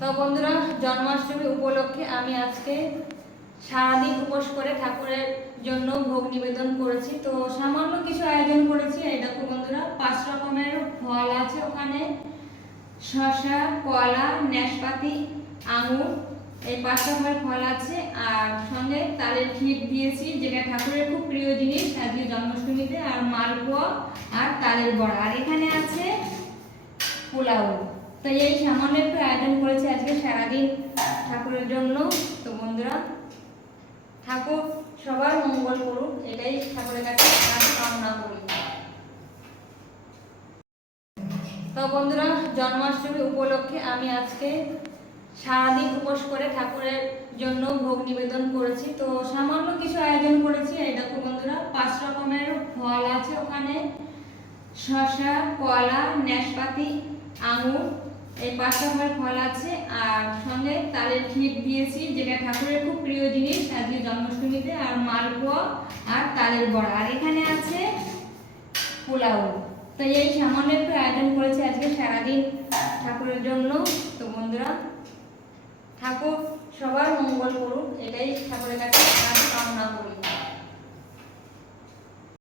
তো বন্ধুরা, জন্মাষ্টমী উপলক্ষে আমি আজকে সারাদিন উপোস করে ঠাকুরের জন্য ভোগ নিবেদন করেছি। তো সামান্য কিছু আয়োজন করেছি। এই দেখো বন্ধুরা, 5 রকমের ফল আছে ওখানে, শসা, কলা, নাশপাতি, আঙুর, এই 5 রকমের ফল আছে। আর সঙ্গে তালের ক্ষীর দিয়েছি, যেটা ঠাকুরের খুব প্রিয় জিনিস আজকে জন্মাষ্টমীতে। আর মালপোয়া আর তালের বড়া। আর এখানে আছে পোলাও। তো এই সামান্য একটু আয়োজন করেছি আজকে সারাদিন ঠাকুরের জন্য। তো বন্ধুরা, ঠাকুর সবার মঙ্গল করুক, এটাই ঠাকুরের কাছে কামনা করি। তো বন্ধুরা, জন্মাষ্টমী উপলক্ষে আমি আজকে সারাদিন উপোস করে ঠাকুরের জন্য ভোগ নিবেদন করেছি। তো সামান্য কিছু আয়োজন করেছি। এই দেখো বন্ধুরা, 5 রকমের ফল আছে ওখানে, শসা, কলা, নাশপাতি, আঙুর, এই 5 রকমের ফল আছে। আর সঙ্গে তালের ক্ষীর দিয়েছি, যেটা ঠাকুরের খুব প্রিয় জিনিস আজকে জন্মাষ্টমীতে। আর মালপোয়া আর তালের বড়া। আর এখানে আছে পোলাও। তো এই সামান্য একটু আয়োজন করেছি আজকে সারাদিন ঠাকুরের জন্য। তো বন্ধুরা, ঠাকুর সবার মঙ্গল করুক, এটাই ঠাকুরের কাছে কামনা করি।